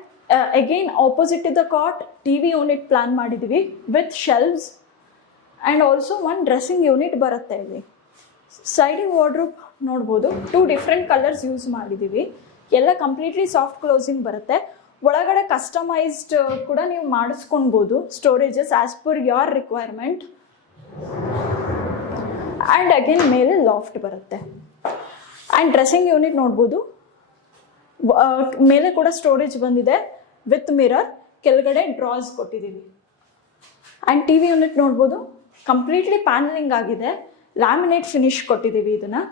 again opposite ಇದ್ದ cot T V unit plan ಮಾಡಿದ್ದೀವಿ with shelves and also one dressing unit ಬರುತ್ತೆ ಇಲ್ಲಿ. ಸೈಡಿಂಗ್ ವಾರ್ಡ್ರೂಪ್ ನೋಡ್ಬೋದು. ಟೂ ಡಿಫ್ರೆಂಟ್ ಕಲರ್ಸ್ ಯೂಸ್ ಮಾಡಿದ್ದೀವಿ. ಎಲ್ಲ ಕಂಪ್ಲೀಟ್ಲಿ ಸಾಫ್ಟ್ ಕ್ಲೋಸಿಂಗ್ ಬರುತ್ತೆ. ಒಳಗಡೆ ಕಸ್ಟಮೈಸ್ಡ್ ಕೂಡ ನೀವು ಮಾಡಿಸ್ಕೊಳ್ಬೋದು storages as per your requirement and again ಮೇಲೆ ಲಾಫ್ಟ್ ಬರುತ್ತೆ. ಆ್ಯಂಡ್ ಡ್ರೆಸ್ಸಿಂಗ್ ಯೂನಿಟ್ ನೋಡ್ಬೋದು. ಮೇಲೆ ಕೂಡ ಸ್ಟೋರೇಜ್ ಬಂದಿದೆ. ವಿತ್ ಮಿರರ್ ಕೆಳಗಡೆ ಡ್ರಾಸ್ ಕೊಟ್ಟಿದ್ದೀವಿ. ಆ್ಯಂಡ್ ಟಿ ವಿ ಯೂನಿಟ್ ನೋಡ್ಬೋದು. ಕಂಪ್ಲೀಟ್ಲಿ ಪ್ಯಾನಲಿಂಗ್ ಆಗಿದೆ. ಲ್ಯಾಮಿನೇಟ್ ಫಿನಿಶ್ ಕೊಟ್ಟಿದ್ದೀವಿ ಇದನ್ನು.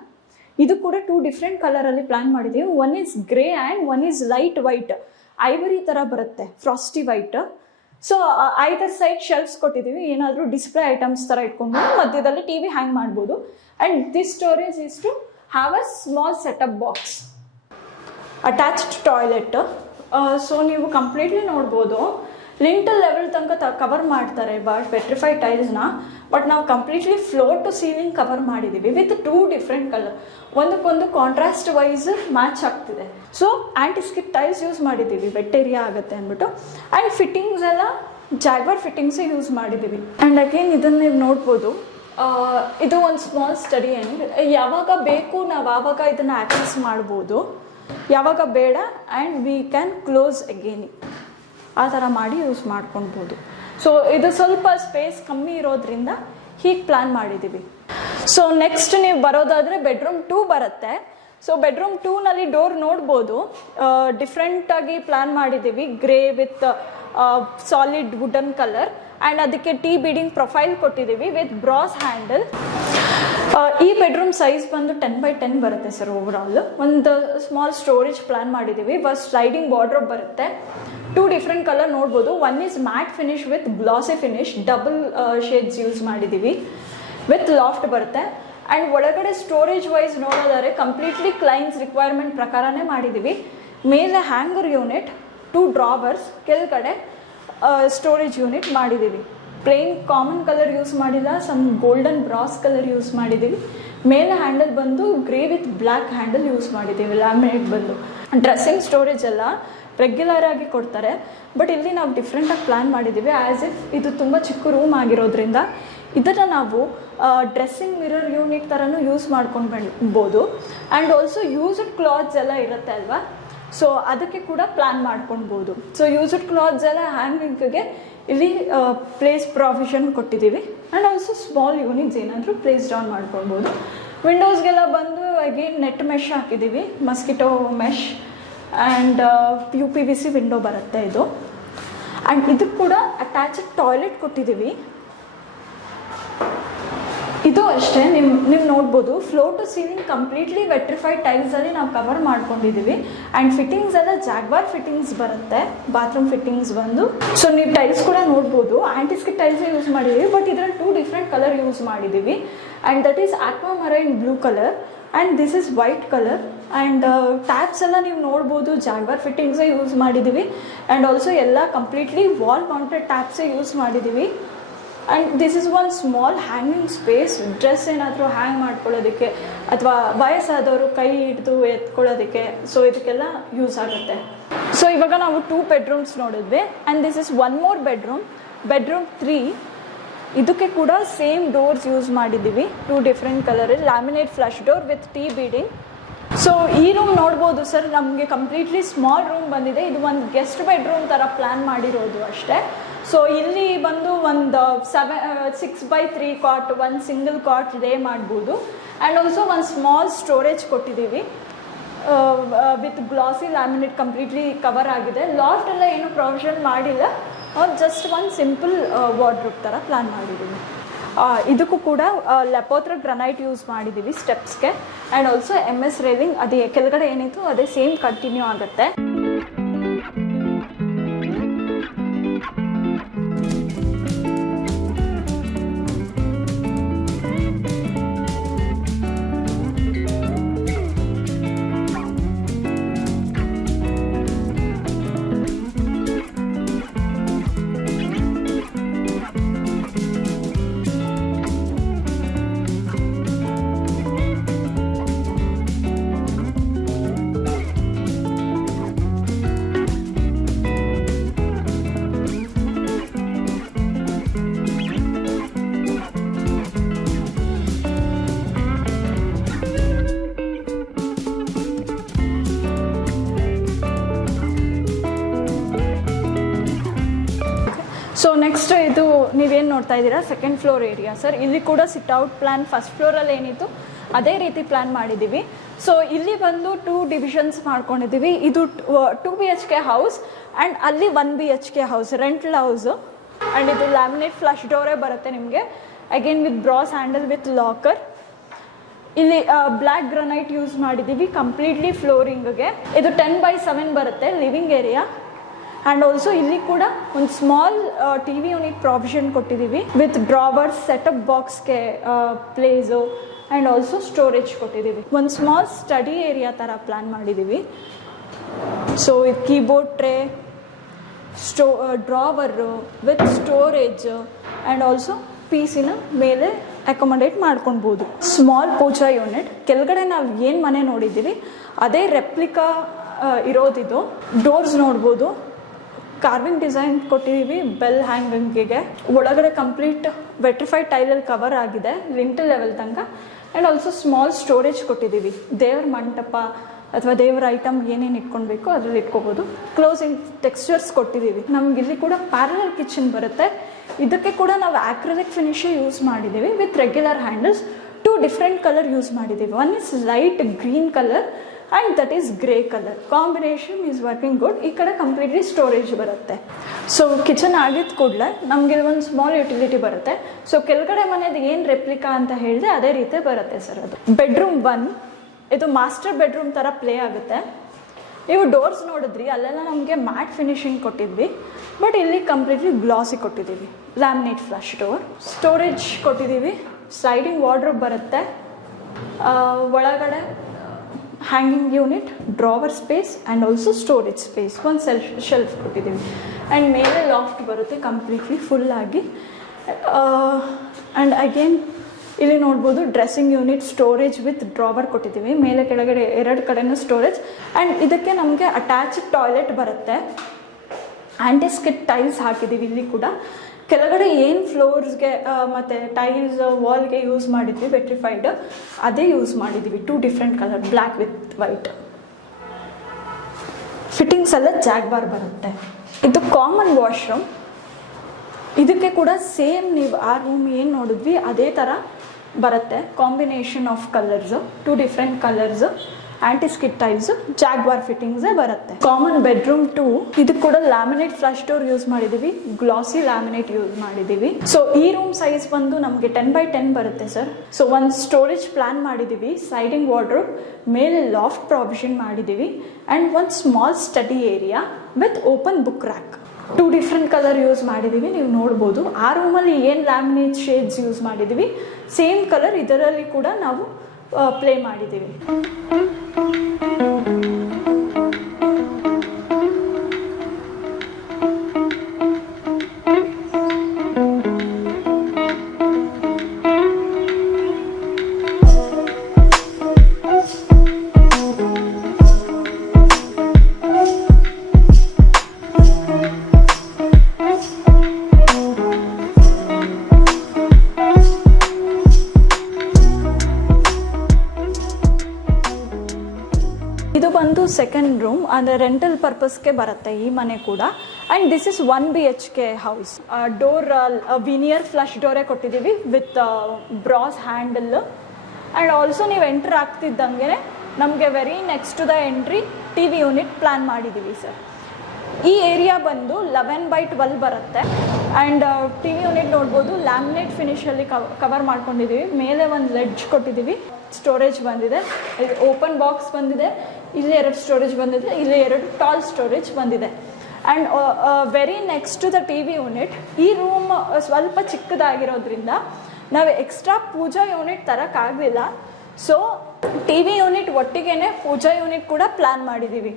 ಇದು ಕೂಡ ಟೂ ಡಿಫ್ರೆಂಟ್ ಕಲರಲ್ಲಿ ಪ್ಲ್ಯಾನ್ ಮಾಡಿದ್ದೀವಿ. One is grey and one is light white ivory ಥರ ಬರುತ್ತೆ frosty white so either side shelves ಕೊಟ್ಟಿದ್ದೀವಿ. ಏನಾದರೂ ಡಿಸ್ಪ್ಲೇ ಐಟಮ್ಸ್ ಥರ ಇಟ್ಕೊಂಡು ಮಧ್ಯದಲ್ಲಿ ಟಿ ವಿ ಹ್ಯಾಂಗ್ ಮಾಡ್ಬೋದು. And this storage is to have a small setup box attached toilet so ನೀವು ಕಂಪ್ಲೀಟ್ಲಿ ನೋಡ್ಬೋದು. ಲಿಂಟಲ್ ಲೆವೆಲ್ ತನಕ ಕವರ್ ಮಾಡ್ತಾರೆ ಬಟ್ ಪೆಟ್ರಿಫೈ ಟೈಲ್ಸ್ನ ಬಟ್ ನಾವು completely floor to ceiling cover ಮಾಡಿದ್ದೀವಿ ವಿತ್ ಟೂ ಡಿಫ್ರೆಂಟ್ ಕಲರ್ ಒಂದಕ್ಕೊಂದು ಕಾಂಟ್ರಾಸ್ಟ್ ವೈಸ್ ಮ್ಯಾಚ್ ಆಗ್ತಿದೆ. ಸೊ ಆ್ಯಂಟಿಸ್ಕಿಪ್ ಟೈಲ್ಸ್ ಯೂಸ್ ಮಾಡಿದ್ದೀವಿ ಬೆಟ್ ಏರಿಯಾ ಆಗುತ್ತೆ ಅಂದ್ಬಿಟ್ಟು. ಆ್ಯಂಡ್ ಫಿಟ್ಟಿಂಗ್ಸ್ ಎಲ್ಲ ಜಾಗ್ವರ್ ಫಿಟ್ಟಿಂಗ್ಸೇ ಯೂಸ್ ಮಾಡಿದ್ದೀವಿ ಆ್ಯಂಡ್ ಅಗೇನ್ ಇದನ್ನು ನೀವು ನೋಡ್ಬೋದು. ಇದು ಒಂದು ಸ್ಮಾಲ್ ಸ್ಟಡಿ ಆ್ಯಂಡ್ ಯಾವಾಗ ಬೇಕು ನಾವು ಆವಾಗ ಇದನ್ನು ಆಕ್ಸೆಸ್ ಮಾಡ್ಬೋದು. ಯಾವಾಗ ಬೇಡ and we can close again ಆ ಥರ ಮಾಡಿ ಯೂಸ್ ಮಾಡ್ಕೊಳ್ಬೋದು. ಸೊ ಇದು ಸ್ವಲ್ಪ ಸ್ಪೇಸ್ ಕಮ್ಮಿ ಇರೋದ್ರಿಂದ ಹೀಗೆ ಪ್ಲ್ಯಾನ್ ಮಾಡಿದ್ದೀವಿ. ಸೊ ನೆಕ್ಸ್ಟ್ ನೀವು ಬರೋದಾದರೆ ಬೆಡ್ರೂಮ್ ಟೂ ಬರುತ್ತೆ. ಸೊ ಬೆಡ್ರೂಮ್ ಟೂನಲ್ಲಿ ಡೋರ್ ನೋಡ್ಬೋದು. ಡಿಫ್ರೆಂಟಾಗಿ ಪ್ಲ್ಯಾನ್ ಮಾಡಿದ್ದೀವಿ. Grey with solid wooden colour and ಅದಕ್ಕೆ ಟೀ ಬೀಡಿಂಗ್ ಪ್ರೊಫೈಲ್ ಕೊಟ್ಟಿದ್ದೀವಿ ವಿತ್ ಬ್ರಾಸ್ ಹ್ಯಾಂಡಲ್ ಈ ಬೆಡ್ರೂಮ್ ಸೈಜ್ ಬಂದು ಟೆನ್ ಬೈ ಟೆನ್ ಬರುತ್ತೆ ಸರ್ ಓವರ್ ಆಲ್ ಒಂದು ಸ್ಮಾಲ್ ಸ್ಟೋರೇಜ್ ಪ್ಲಾನ್ ಮಾಡಿದ್ದೀವಿ. ಬಸ್ ಸ್ಲೈಡಿಂಗ್ ವಾರ್ಡ್ರೋಬ್ ಬರುತ್ತೆ. ಟೂ ಡಿಫ್ರೆಂಟ್ ಕಲರ್ ನೋಡ್ಬೋದು. One is matte finish with glossy finish double shades use ಮಾಡಿದ್ದೀವಿ. ವಿತ್ ಲಾಫ್ಟ್ ಬರುತ್ತೆ. ಆ್ಯಂಡ್ ಒಳಗಡೆ ಸ್ಟೋರೇಜ್ ವೈಸ್ ನೋಡೋದಾದ್ರೆ ಕಂಪ್ಲೀಟ್ಲಿ ಕ್ಲೈಂಟ್ಸ್ ರಿಕ್ವೈರ್ಮೆಂಟ್ ಪ್ರಕಾರನೇ ಮಾಡಿದ್ದೀವಿ. ಮೇಲೆ ಹ್ಯಾಂಗರ್ ಯೂನಿಟ್ ಟೂ ಡ್ರಾವರ್ಸ್ ಕೆಳಗಡೆ ಸ್ಟೋರೇಜ್ ಯೂನಿಟ್ ಮಾಡಿದ್ದೀವಿ. ಪ್ಲೇನ್ ಕಾಮನ್ ಕಲರ್ ಯೂಸ್ ಮಾಡಿಲ್ಲ some golden brass colour use ಮಾಡಿದ್ದೀವಿ. ಮೇಲೆ ಹ್ಯಾಂಡಲ್ ಬಂದು grey with black handle use ಮಾಡಿದ್ದೀವಿ ಲ್ಯಾಮಿನೇಟ್ ಬಂದು. ಡ್ರೆಸ್ಸಿಂಗ್ ಸ್ಟೋರೇಜ್ ಎಲ್ಲ ರೆಗ್ಯುಲರ್ ಆಗಿ ಕೊಡ್ತಾರೆ ಬಟ್ ಇಲ್ಲಿ ನಾವು ಡಿಫ್ರೆಂಟಾಗಿ ಪ್ಲ್ಯಾನ್ ಮಾಡಿದ್ದೀವಿ. ಆ್ಯಸ್ ಇಫ್ ಇದು ತುಂಬ ಚಿಕ್ಕ ರೂಮ್ ಆಗಿರೋದ್ರಿಂದ ಇದನ್ನು ನಾವು ಡ್ರೆಸ್ಸಿಂಗ್ ಮಿರರ್ ಯೂನಿಟ್ ಥರನೂ ಯೂಸ್ ಮಾಡ್ಕೊಂಡು ಬಂದ್ಬೋದು ಆ್ಯಂಡ್ ಆಲ್ಸೋ ಯೂಸ್ಡ್ ಕ್ಲಾತ್ಸ್ ಎಲ್ಲ ಇರುತ್ತೆ ಅಲ್ವಾ? ಸೊ ಅದಕ್ಕೆ ಕೂಡ ಪ್ಲ್ಯಾನ್ ಮಾಡ್ಕೊಳ್ಬೋದು. ಸೊ ಯೂಸ್ಡ್ ಕ್ಲಾತ್ಸ್ ಎಲ್ಲ ಹ್ಯಾಂಗಿಂಗ್ಗೆ ಇಲ್ಲಿ ಪ್ಲೇಸ್ ಪ್ರಾವಿಷನ್ ಕೊಟ್ಟಿದ್ದೀವಿ. ಆ್ಯಂಡ್ ಆಲ್ಸೋ ಸ್ಮಾಲ್ ಯೂನಿಟ್ಸ್ ಏನಾದರೂ ಪ್ಲೇಸ್ ಡೌನ್ ಮಾಡ್ಕೊಳ್ಬೋದು. ವಿಂಡೋಸ್ಗೆಲ್ಲ ಬಂದು ಅಗೇನ್ ನೆಟ್ ಮೆಶ್ ಹಾಕಿದ್ದೀವಿ. Mosquito mesh and U P V C window ಬರುತ್ತೆ ಇದು. ಆ್ಯಂಡ್ ಇದಕ್ಕೆ ಕೂಡ ಅಟ್ಯಾಚ್ಡ್ ಟಾಯ್ಲೆಟ್ ಕೊಟ್ಟಿದ್ದೀವಿ. ಇದು ಅಷ್ಟೇ ನಿಮ್ಮ ನೀವು ನೋಡ್ಬೋದು. Floor to ceiling completely vitrified ಟೈಲ್ಸಲ್ಲಿ ನಾವು ಕವರ್ ಮಾಡ್ಕೊಂಡಿದ್ದೀವಿ ಆ್ಯಂಡ್ ಫಿಟ್ಟಿಂಗ್ಸ್ ಎಲ್ಲ ಜಾಗ್ವಾರ್ ಫಿಟ್ಟಿಂಗ್ಸ್ ಬರುತ್ತೆ. ಬಾತ್ರೂಮ್ ಫಿಟ್ಟಿಂಗ್ಸ್ ಬಂದು ಸೊ ನೀವು ಟೈಲ್ಸ್ ಕೂಡ ನೋಡ್ಬೋದು. ಆ್ಯಂಟಿಸ್ಕಿಟ್ ಟೈಲ್ಸ್ ಯೂಸ್ ಮಾಡಿದ್ದೀವಿ ಬಟ್ ಇದರಲ್ಲಿ ಟೂ ಡಿಫ್ರೆಂಟ್ ಕಲರ್ ಯೂಸ್ ಮಾಡಿದ್ದೀವಿ and that is marine blue colour and this is white colour and taps ಎಲ್ಲ ನೀವು ನೋಡ್ಬೋದು ಜಾಗ್ವಾರ್ ಫಿಟ್ಟಿಂಗ್ಸೇ ಯೂಸ್ ಮಾಡಿದ್ದೀವಿ ಆ್ಯಂಡ್ ಆಲ್ಸೋ ಎಲ್ಲ ಕಂಪ್ಲೀಟ್ಲಿ ವಾಲ್ ಮೌಂಟೆಡ್ ಟ್ಯಾಪ್ಸೇ ಯೂಸ್ ಮಾಡಿದ್ದೀವಿ and this is one small hanging space dress ಏನಾದರೂ ಹ್ಯಾಂಗ್ ಮಾಡ್ಕೊಳ್ಳೋದಕ್ಕೆ ಅಥವಾ ವಯಸ್ಸಾದವರು ಕೈ ಹಿಡಿದು ಎತ್ಕೊಳ್ಳೋದಕ್ಕೆ ಸೊ ಇದಕ್ಕೆಲ್ಲ ಯೂಸ್ ಆಗುತ್ತೆ. ಸೊ ಇವಾಗ ನಾವು ಟೂ ಬೆಡ್ರೂಮ್ಸ್ ನೋಡಿದ್ವಿ and this is one more bedroom bedroom three ಇದಕ್ಕೆ ಕೂಡ ಸೇಮ್ ಡೋರ್ಸ್ ಯೂಸ್ ಮಾಡಿದ್ದೀವಿ two different colour laminate flush door with T beading so ಈ ರೂಮ್ ನೋಡ್ಬೋದು ಸರ್ ನಮಗೆ ಕಂಪ್ಲೀಟ್ಲಿ ಸ್ಮಾಲ್ ರೂಮ್ ಬಂದಿದೆ, ಇದು ಒಂದು ಗೆಸ್ಟ್ ಬೆಡ್ರೂಮ್ ಥರ ಪ್ಲ್ಯಾನ್ ಮಾಡಿರೋದು ಅಷ್ಟೇ. ಸೊ ಇಲ್ಲಿ ಬಂದು ಒಂದು ಸೆವೆ ಸಿಕ್ಸ್ ಬೈ ತ್ರೀ ಕಾಟ್ ಒಂದು ಸಿಂಗಲ್ ಕಾಟ್ ಲೇ ಮಾಡ್ಬೋದು. ಆ್ಯಂಡ್ ಆಲ್ಸೋ ಒಂದು ಸ್ಮಾಲ್ ಸ್ಟೋರೇಜ್ ಕೊಟ್ಟಿದ್ದೀವಿ. With glossy laminate completely cover ಆಗಿದೆ. ಲಾಫ್ಟ್ ಎಲ್ಲ ಏನು ಪ್ರೊವಿಷನ್ ಮಾಡಿಲ್ಲ. ಜಸ್ಟ್ ಒಂದು ಸಿಂಪಲ್ ವಾರ್ಡ್ರೂಪ್ ಥರ ಪ್ಲ್ಯಾನ್ ಮಾಡಿದ್ದೀವಿ. ಇದಕ್ಕೂ ಕೂಡ ಲೆಪೋತ್ರ ಗ್ರನೈಟ್ ಯೂಸ್ ಮಾಡಿದ್ದೀವಿ ಸ್ಟೆಪ್ಸ್ಗೆ and also M S railing ಅದೇ ಕೆಳಗಡೆ ಏನಿತ್ತು ಅದೇ ಸೇಮ್ ಕಂಟಿನ್ಯೂ ಆಗುತ್ತೆ. ನೋಡ್ತಾ ಇದ್ದೀರಾ? ಸೆಕೆಂಡ್ ಫ್ಲೋರ್ ಏರಿಯಾ ಸರ್ ಇಲ್ಲಿ ಕೂಡ ಸಿಟ್ ಔಟ್ ಪ್ಲಾನ್ ಫಸ್ಟ್ ಫ್ಲೋರಲ್ಲಿ ಏನಿತ್ತು, ಅದೇ ರೀತಿ ಪ್ಲ್ಯಾನ್ ಮಾಡಿದ್ದೀವಿ. ಸೊ ಇಲ್ಲಿ ಬಂದು ಟೂ ಡಿವಿಷನ್ಸ್ ಮಾಡ್ಕೊಂಡಿದ್ದೀವಿ. ಇದು two B H K house and ಅಲ್ಲಿ one B H K house rental house and ಇದು ಲ್ಯಾಮಿನೇಟ್ ಫ್ಲಶ್ ಡೋರೇ ಬರುತ್ತೆ ನಿಮಗೆ. Again with brass handle with locker ಇಲ್ಲಿ ಬ್ಲ್ಯಾಕ್ ಗ್ರನೈಟ್ ಯೂಸ್ ಮಾಡಿದ್ದೀವಿ ಕಂಪ್ಲೀಟ್ಲಿ ಫ್ಲೋರಿಂಗ್ಗೆ ಇದು ಟೆನ್ ಬೈ ಸೆವೆನ್ ಬರುತ್ತೆ ಲಿವಿಂಗ್ ಏರಿಯಾ ಆ್ಯಂಡ್ ಆಲ್ಸೋ ಇಲ್ಲಿ ಕೂಡ ಒಂದು small T V unit provision ಕೊಟ್ಟಿದ್ದೀವಿ ವಿತ್ ಡ್ರಾವರ್ಸ್ ಸೆಟಪ್ ಬಾಕ್ಸ್ಗೆ ಪ್ಲೇಸು ಆ್ಯಂಡ್ ಆಲ್ಸೋ ಸ್ಟೋರೇಜ್ ಕೊಟ್ಟಿದ್ದೀವಿ ಒಂದು ಸ್ಮಾಲ್ ಸ್ಟಡಿ ಏರಿಯಾ ಥರ ಪ್ಲ್ಯಾನ್ ಮಾಡಿದ್ದೀವಿ ಸೊ ಇದು keyboard tray stove drawer with storage and also ಪೀಸಿನ ಮೇಲೆ ಅಕೊಮಡೇಟ್ ಮಾಡ್ಕೊಳ್ಬೋದು ಸ್ಮಾಲ್ ಪೂಜಾ ಯೂನಿಟ್ ಕೆಳಗಡೆ ನಾವು ಏನು ಮನೆ ನೋಡಿದ್ದೀವಿ ಅದೇ ರೆಪ್ಲಿಕಾ ಇರೋದಿದು. ಡೋರ್ಸ್ ನೋಡ್ಬೋದು. ಕಾರ್ವಿಂಗ್ ಡಿಸೈನ್ ಕೊಟ್ಟಿದ್ದೀವಿ ಬೆಲ್ ಹ್ಯಾಂಗಿಂಗಿಗೆ ಒಳಗಡೆ ಕಂಪ್ಲೀಟ್ ವೆಟ್ರಿಫೈಡ್ ಟೈಲಲ್ಲಿ ಕವರ್ ಆಗಿದೆ ಲಿಂಟಲ್ ಲೆವೆಲ್ ತನಕ. ಆ್ಯಂಡ್ ಆಲ್ಸೋ ಸ್ಮಾಲ್ ಸ್ಟೋರೇಜ್ ಕೊಟ್ಟಿದ್ದೀವಿ ದೇವ್ರ ಮಂಟಪ ಅಥವಾ ದೇವರ ಐಟಮ್ ಏನೇನು ಇಟ್ಕೊಳ್ಬೇಕು ಅದ್ರಲ್ಲಿ ಇಟ್ಕೋಬೋದು. ಕ್ಲೋಸಿಂಗ್ ಟೆಕ್ಸ್ಚರ್ಸ್ ಕೊಟ್ಟಿದ್ದೀವಿ ನಮ್ಗೆ ಇಲ್ಲಿ ಕೂಡ ಪ್ಯಾರಲಲ್ ಕಿಚನ್ ಬರುತ್ತೆ. ಇದಕ್ಕೆ ಕೂಡ ನಾವು ಆಕ್ರಿಲಿಕ್ ಫಿನಿಶೇ ಯೂಸ್ ಮಾಡಿದ್ದೀವಿ with regular handles two different colour use ಮಾಡಿದ್ದೀವಿ one is light green colour and that is grey colour combination is working good ಈ ಕಡೆ ಕಂಪ್ಲೀಟ್ಲಿ ಸ್ಟೋರೇಜ್ ಬರುತ್ತೆ. ಸೊ ಕಿಚನ್ ಆಗಿದ ಕೂಡಲೇ ನಮಗೆ ಒಂದು ಸ್ಮಾಲ್ ಯುಟಿಲಿಟಿ ಬರುತ್ತೆ. ಸೊ ಕೆಳಗಡೆ ಮನೆಯದು ಏನು ರೆಪ್ಲಿಕಾ ಅಂತ ಹೇಳಿದೆ ಅದೇ ರೀತಿ ಬರುತ್ತೆ ಸರ್ ಅದು. ಬೆಡ್ರೂಮ್ ಒನ್ ಇದು ಮಾಸ್ಟರ್ ಬೆಡ್ರೂಮ್ ಥರ ಪ್ಲೇ ಆಗುತ್ತೆ. ನೀವು ಡೋರ್ಸ್ ನೋಡಿದ್ರಿ, ಅಲ್ಲೆಲ್ಲ ನಮಗೆ ಮ್ಯಾಟ್ ಫಿನಿಶಿಂಗ್ ಕೊಟ್ಟಿದ್ವಿ. ಬಟ್ ಇಲ್ಲಿ ಕಂಪ್ಲೀಟ್ಲಿ ಗ್ಲಾಸಿ ಕೊಟ್ಟಿದ್ದೀವಿ. ಲ್ಯಾಮಿನೇಟ್ ಫ್ಲಾಶ್ ಡೋರ್ ಸ್ಟೋರೇಜ್ ಕೊಟ್ಟಿದ್ದೀವಿ. ಸ್ಲೈಡಿಂಗ್ ವಾರ್ಡ್ರೋಬ್ ಬರುತ್ತೆ. ಒಳಗಡೆ hanging unit drawer space and also storage space ಒಂದು ಸೆಲ್ಫ್ ಶೆಲ್ಫ್ ಕೊಟ್ಟಿದ್ದೀವಿ. ಆ್ಯಂಡ್ ಮೇಲೆ ಲಾಫ್ಟ್ ಬರುತ್ತೆ ಕಂಪ್ಲೀಟ್ಲಿ ಫುಲ್ಲಾಗಿ ಆ್ಯಂಡ್ ಅಗೇನ್ ಇಲ್ಲಿ ನೋಡ್ಬೋದು dressing unit storage with drawer ಕೊಟ್ಟಿದ್ದೀವಿ. ಮೇಲೆ ಕೆಳಗಡೆ ಎರಡು ಕಡೆನೂ ಸ್ಟೋರೇಜ್ ಆ್ಯಂಡ್ ಇದಕ್ಕೆ ನಮಗೆ ಅಟ್ಯಾಚ್ಡ್ ಟಾಯ್ಲೆಟ್ ಬರುತ್ತೆ. ಆ್ಯಂಟಿಸ್ಕಿಟ್ ಟೈಲ್ಸ್ ಹಾಕಿದ್ದೀವಿ ಇಲ್ಲಿ ಕೂಡ. ಕೆಳಗಡೆ ಏನು ಫ್ಲೋರ್ಸ್ಗೆ ಮತ್ತು ಟೈಲ್ಸ್ ವಾಲ್ಗೆ ಯೂಸ್ ಮಾಡಿದ್ವಿ ವೆಟ್ರಿಫೈಡ್ ಅದೇ ಯೂಸ್ ಮಾಡಿದ್ದೀವಿ two different colour black with white fittings ಎಲ್ಲ ಜಾಗ್ಬಾರ್ ಬರುತ್ತೆ. ಇದು ಕಾಮನ್ ವಾಶ್ರೂಮ್ ಇದಕ್ಕೆ ಕೂಡ ಸೇಮ್ ನೀವು ಆ ರೂಮ್ ಏನು ನೋಡಿದ್ವಿ, ಅದೇ ಥರ ಬರುತ್ತೆ. Combination of colours two different colours antiskid types Jaquar ಫಿಟ್ಟಿಂಗ್ಸೇ ಬರುತ್ತೆ. ಕಾಮನ್ ಬೆಡ್ರೂಮ್ ಟು ಇದಕ್ಕೆ ಕೂಡ ಲ್ಯಾಮಿನೇಟ್ ಫ್ಲಶ್ ಡೋರ್ ಯೂಸ್ ಮಾಡಿದೀವಿ. ಗ್ಲಾಸಿ ಲ್ಯಾಮಿನೇಟ್ ಯೂಸ್ ಮಾಡಿದೀವಿ. ಸೊ ಈ ರೂಮ್ ಸೈಜ್ ಬಂದು ನಮಗೆ ಟೆನ್ ಬೈ ಟೆನ್ ಬರುತ್ತೆ ಸರ್ ಸೊ ಒಂದು ಸ್ಟೋರೇಜ್ ಪ್ಲಾನ್ ಮಾಡಿದೀವಿ. ಸೈಡಿಂಗ್ ವಾರ್ಡ್ರೋಬ್ ಮೇಲೆ ಲಾಫ್ಟ್ ಪ್ರಾವಿಷನ್ ಮಾಡಿದೀವಿ. ಆ್ಯಂಡ್ ಒಂದು small study area with open book rack two different colour use ಮಾಡಿದ್ದೀವಿ ನೀವು ನೋಡ್ಬೋದು. ಆ ರೂಮಲ್ಲಿ ಏನು ಲ್ಯಾಮಿನೇಟ್ ಶೇಡ್ಸ್ ಯೂಸ್ ಮಾಡಿದ್ದೀವಿ ಸೇಮ್ ಕಲರ್ ಇದರಲ್ಲಿ ಕೂಡ ನಾವು ಪ್ಲೇ ಮಾಡಿದ್ದೀವಿ. ಬಂದು ಸೆಕೆಂಡ್ ರೂಮ್ ಅಂದರೆ ರೆಂಟಲ್ ಪರ್ಪಸ್ಗೆ ಬರುತ್ತೆ ಈ ಮನೆ ಕೂಡ. And this is one B H K house door veneer flush ಡೋರೇ ಕೊಟ್ಟಿದ್ದೀವಿ with brass handle and also ನೀವು ಎಂಟ್ರ್ ಆಗ್ತಿದ್ದಂಗೆ ನಮಗೆ very next to the entry T V unit plan ಮಾಡಿದ್ದೀವಿ ಸರ್ ಈ ಏರಿಯಾ ಬಂದು ಲೆವೆನ್ ಬೈ ಟ್ವೆಲ್ ಬರುತ್ತೆ. ಆ್ಯಂಡ್ ಟಿ ವಿ ಯೂನಿಟ್ ನೋಡ್ಬೋದು ಲ್ಯಾಮಿನೇಟ್ ಫಿನಿಶಲ್ಲಿ ಕವರ್ ಮಾಡ್ಕೊಂಡಿದ್ದೀವಿ. ಮೇಲೆ ಒಂದು ಲೆಡ್ಜ್ ಕೊಟ್ಟಿದ್ದೀವಿ. ಸ್ಟೋರೇಜ್ ಬಂದಿದೆ. ಇದು ಓಪನ್ ಬಾಕ್ಸ್ ಬಂದಿದೆ. ಇಲ್ಲಿ ಎರಡು ಸ್ಟೋರೇಜ್ ಬಂದಿದೆ. ಇಲ್ಲಿ ಎರಡು ಟಾಲ್ ಸ್ಟೋರೇಜ್ ಬಂದಿದೆ. And very next to the T V unit ಈ ರೂಮ್ ಸ್ವಲ್ಪ ಚಿಕ್ಕದಾಗಿರೋದ್ರಿಂದ ನಾವು ಎಕ್ಸ್ಟ್ರಾ ಪೂಜಾ ಯೂನಿಟ್ ತರೋಕ್ಕಾಗಲಿಲ್ಲ ಸೊ ಟಿ ವಿ ಯೂನಿಟ್ ಒಟ್ಟಿಗೆ ಪೂಜಾ ಯೂನಿಟ್ ಕೂಡ ಪ್ಲ್ಯಾನ್ ಮಾಡಿದ್ದೀವಿ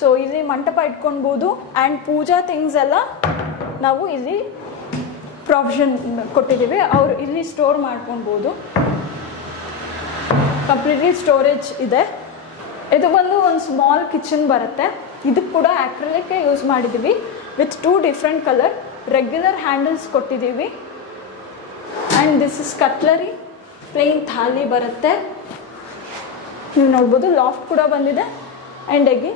ಸೊ ಇಲ್ಲಿ ಮಂಟಪ ಇಟ್ಕೊಳ್ಬೋದು ಆ್ಯಂಡ್ ಪೂಜಾ ಥಿಂಗ್ಸ್ ಎಲ್ಲ ನಾವು ಇಲ್ಲಿ ಪ್ರಾವಿಷನ್ ಕೊಟ್ಟಿದ್ದೀವಿ ಅವರು ಇಲ್ಲಿ ಸ್ಟೋರ್ ಮಾಡ್ಕೊಳ್ಬೋದು ಕಂಪ್ಲೀಟ್ಲಿ ಸ್ಟೋರೇಜ್ ಇದೆ. ಇದು ಬಂದು ಒಂದು ಸ್ಮಾಲ್ ಕಿಚನ್ ಬರುತ್ತೆ. ಇದಕ್ಕೆ ಕೂಡ ಆ್ಯಕ್ರಲಿಕ್ಕೆ ಯೂಸ್ ಮಾಡಿದ್ದೀವಿ with two different colour regular handles ಕೊಟ್ಟಿದ್ದೀವಿ and this is cutlery plain thali ಬರುತ್ತೆ. ನೀವು ನೋಡ್ಬೋದು ಲಾಫ್ಟ್ ಕೂಡ ಬಂದಿದೆ. ಆ್ಯಂಡ್ ಆಗಿ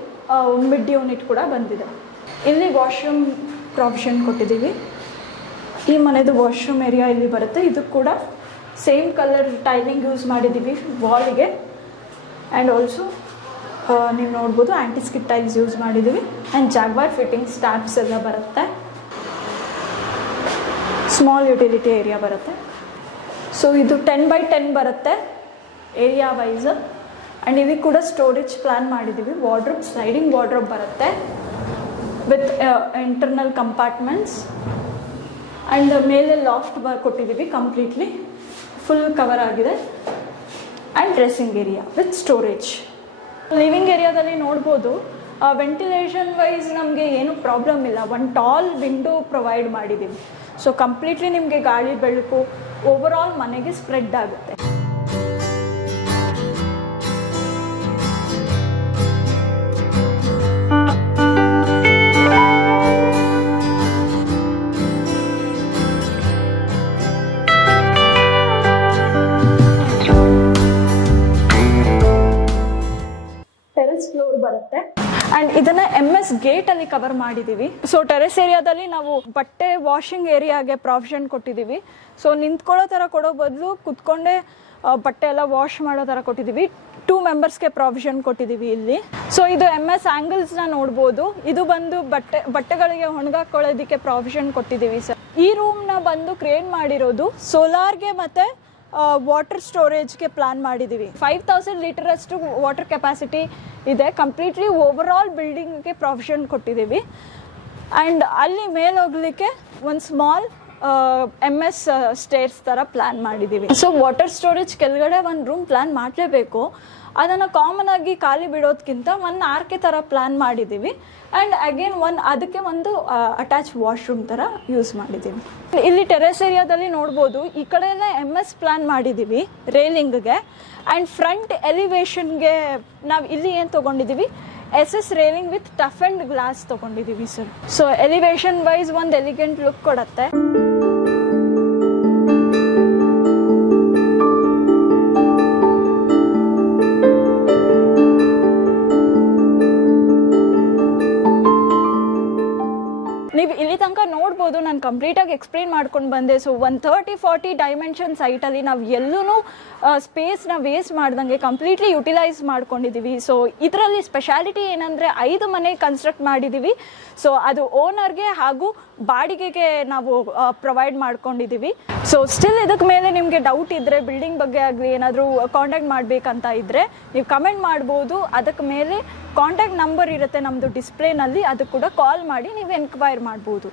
ಮಿಡ್ ಯೂನಿಟ್ ಕೂಡ ಬಂದಿದೆ. ಇಲ್ಲಿ ವಾಶ್ರೂಮ್ ಪ್ರಾಪ್ಷನ್ ಕೊಟ್ಟಿದ್ದೀವಿ ಈ ಮನೆದು ವಾಶ್ರೂಮ್ ಏರಿಯಾ ಇಲ್ಲಿ ಬರುತ್ತೆ. ಇದು ಕೂಡ ಸೇಮ್ ಕಲರ್ ಟೈಲಿಂಗ್ ಯೂಸ್ ಮಾಡಿದ್ದೀವಿ ವಾಲಿಗೆ ಆ್ಯಂಡ್ ಆಲ್ಸೋ ನೀವು ನೋಡ್ಬೋದು ಆ್ಯಂಟಿಸ್ಕಿಟ್ ಟೈಲ್ಸ್ ಯೂಸ್ ಮಾಡಿದ್ದೀವಿ. ಆ್ಯಂಡ್ ಜಾಗ್ವಾರ್ ಫಿಟ್ಟಿಂಗ್ ಸ್ಟ್ಯಾಪ್ಸ್ ಎಲ್ಲ ಬರುತ್ತೆ. ಸ್ಮಾಲ್ ಯುಟಿಲಿಟಿ ಏರಿಯಾ ಬರುತ್ತೆ. ಸೊ ಇದು ಟೆನ್ ಬೈ ಟೆನ್ ಬರುತ್ತೆ ಏರಿಯಾ ವೈಸ್ ಆ್ಯಂಡ್ ಇದಕ್ಕೆ ಕೂಡ ಸ್ಟೋರೇಜ್ ಪ್ಲ್ಯಾನ್ ಮಾಡಿದ್ದೀವಿ. ವಾರ್ಡ್ರೋಬ್ ಸ್ಲೈಡಿಂಗ್ ವಾರ್ಡ್ರೋಬ್ ಬರುತ್ತೆ. ವಿತ್ ಇಂಟರ್ನಲ್ ಕಂಪಾರ್ಟ್ಮೆಂಟ್ಸ್ ಆ್ಯಂಡ್ ಮೇಲೆ ಲಾಫ್ಟ್ ಬ ಕೊಟ್ಟಿದ್ದೀವಿ ಕಂಪ್ಲೀಟ್ಲಿ ಫುಲ್ ಕವರ್ ಆಗಿದೆ. And dressing area with storage living ಏರಿಯಾದಲ್ಲಿ ನೋಡ್ಬೋದು ವೆಂಟಿಲೇಷನ್ ವೈಸ್ ನಮಗೆ ಏನು ಪ್ರಾಬ್ಲಮ್ ಇಲ್ಲ. ಒಂದು ಟಾಲ್ ವಿಂಡೋ ಪ್ರೊವೈಡ್ ಮಾಡಿದ್ದೀವಿ. ಸೊ ಕಂಪ್ಲೀಟ್ಲಿ ನಿಮಗೆ ಗಾಳಿ ಬೆಳಕು ಓವರ್ ಮನೆಗೆ ಸ್ಪ್ರೆಡ್ ಆಗುತ್ತೆ. ಕವರ್ ಮಾಡಿದೀವಿ. ಸೊ ಟೆರೆಸ್ ಏರಿಯಾದಲ್ಲಿ ನಾವು ಬಟ್ಟೆ ವಾಷಿಂಗ್ ಏರಿಯಾಗೆ ಪ್ರಾವಿಷನ್ ಕೊಟ್ಟಿದ್ದೀವಿ ಸೊ ನಿಂತ್ಕೊಳ್ಳೋ ಥರ ಕೊಡೋ ಬದಲು ಕುತ್ಕೊಂಡೇ ಬಟ್ಟೆ ಎಲ್ಲ ವಾಶ್ ಮಾಡೋ ಥರ ಕೊಟ್ಟಿದ್ದೀವಿ ಟೂ ಮೆಂಬರ್ಸ್ಗೆ ಪ್ರಾವಿಷನ್ ಕೊಟ್ಟಿದ್ದೀವಿ ಇಲ್ಲಿ. ಸೊ ಇದು ಎಂ ಎಸ್ ಆ್ಯಂಗಲ್ಸ್ನ ನೋಡ್ಬೋದು. ಇದು ಬಂದು ಬಟ್ಟೆ, ಬಟ್ಟೆಗಳಿಗೆ ಒಣಗಾಕೊಳ್ಳೋದಕ್ಕೆ ಪ್ರಾವಿಷನ್ ಕೊಟ್ಟಿದ್ದೀವಿ ಸರ್ ಈ ರೂಮ್ನ ಬಂದು ಕ್ರಿಯೇಟ್ ಮಾಡಿರೋದು ಸೋಲಾರ್ಗೆ ಮತ್ತು ವಾಟರ್ ಸ್ಟೋರೇಜ್ಗೆ ಪ್ಲಾನ್ ಮಾಡಿದ್ದೀವಿ ಫೈವ್ ತೌಸಂಡ್ ಲೀಟರ್ ಅಷ್ಟು ವಾಟರ್ ಕೆಪಾಸಿಟಿ ಇದೆ. ಕಂಪ್ಲೀಟ್ಲಿ ಓವರ್ ಆಲ್ ಬಿಲ್ಡಿಂಗ್ಗೆ ಪ್ರೊವಿಷನ್ ಕೊಟ್ಟಿದ್ದೀವಿ ಆ್ಯಂಡ್ ಅಲ್ಲಿ ಮೇಲೆ ಹೋಗ್ಲಿಕ್ಕೆ ಒಂದು ಸ್ಮಾಲ್ ಎಂ ಎಸ್ ಸ್ಟೇರ್ಸ್ ಥರ ಪ್ಲ್ಯಾನ್ ಮಾಡಿದ್ದೀವಿ ಸೊ ವಾಟರ್ ಸ್ಟೋರೇಜ್ ಕೆಳಗಡೆ ಒಂದು ರೂಮ್ ಪ್ಲ್ಯಾನ್ ಮಾಡಲೇಬೇಕು. ಅದನ್ನು ಕಾಮನ್ ಆಗಿ ಖಾಲಿ ಬಿಡೋದಕ್ಕಿಂತ ಒಂದು ಆರ್ಕೆ ಥರ ಪ್ಲ್ಯಾನ್ ಮಾಡಿದ್ದೀವಿ ಆ್ಯಂಡ್ ಅಗೇನ್ ಒಂದು, ಅದಕ್ಕೆ ಒಂದು ಅಟ್ಯಾಚ್ ವಾಶ್ರೂಮ್ ಥರ ಯೂಸ್ ಮಾಡಿದ್ದೀವಿ ಇಲ್ಲಿ ಟೆರೆಸ್ ಏರಿಯಾದಲ್ಲಿ ನೋಡ್ಬೋದು, ಈ ಕಡೆ ಎಲ್ಲ ಎಂ ಎಸ್ ಪ್ಲ್ಯಾನ್ ಮಾಡಿದ್ದೀವಿ ರೇಲಿಂಗ್ಗೆ ಆ್ಯಂಡ್ ಫ್ರಂಟ್ ಎಲಿವೇಶನ್ಗೆ ನಾವು ಇಲ್ಲಿ ಏನು ತೊಗೊಂಡಿದ್ದೀವಿ S S railing with toughened glass ತೊಗೊಂಡಿದ್ದೀವಿ ಸರ್ ಸೊ ಎಲಿವೇಶನ್ ವೈಸ್ ಒಂದು ಎಲಿಗೆಂಟ್ ಲುಕ್ ಕೊಡುತ್ತೆ. ನೀವು ಇಲ್ಲಿ ತನಕ ನೋಡ್ಬೋದು ನಾನು ಕಂಪ್ಲೀಟಾಗಿ ಎಕ್ಸ್ಪ್ಲೈನ್ ಮಾಡ್ಕೊಂಡು ಬಂದೆ. So one thirty forty dimension ಸೈಟಲ್ಲಿ ನಾವು ಎಲ್ಲೂ ಸ್ಪೇಸ್ನ ವೇಸ್ಟ್ ಮಾಡ್ದಂಗೆ ಕಂಪ್ಲೀಟ್ಲಿ ಯುಟಿಲೈಸ್ ಮಾಡ್ಕೊಂಡಿದ್ದೀವಿ ಸೊ ಇದರಲ್ಲಿ ಸ್ಪೆಷಾಲಿಟಿ ಏನಂದರೆ ಐದು ಮನೆ ಕನ್ಸ್ಟ್ರಕ್ಟ್ ಮಾಡಿದ್ದೀವಿ ಸೊ ಅದು ಓನರ್ಗೆ ಹಾಗೂ ಬಾಡಿಗೆಗೆ ನಾವು ಪ್ರೊವೈಡ್ ಮಾಡ್ಕೊಂಡಿದ್ದೀವಿ ಸೊ ಸ್ಟಿಲ್ ಇದಕ್ಕೆ ಮೇಲೆ ನಿಮಗೆ ಡೌಟ್ ಇದ್ದರೆ ಬಿಲ್ಡಿಂಗ್ ಬಗ್ಗೆ ಆಗಲಿ ಏನಾದರೂ ಕಾಂಟ್ಯಾಕ್ಟ್ ಮಾಡಬೇಕಂತ ಇದ್ದರೆ ನೀವು ಕಮೆಂಟ್ ಮಾಡ್ಬೋದು. ಅದಕ್ಕೆ ಮೇಲೆ ಕಾಂಟ್ಯಾಕ್ಟ್ ನಂಬರ್ ಇರುತ್ತೆ ನಮ್ಮದು ಡಿಸ್ಪ್ಲೇನಲ್ಲಿ ಅದು ಕೂಡ ಕಾಲ್ ಮಾಡಿ ನೀವು ಎನ್ಕ್ವೈರ್ ಮಾಡ್ಬೋದು.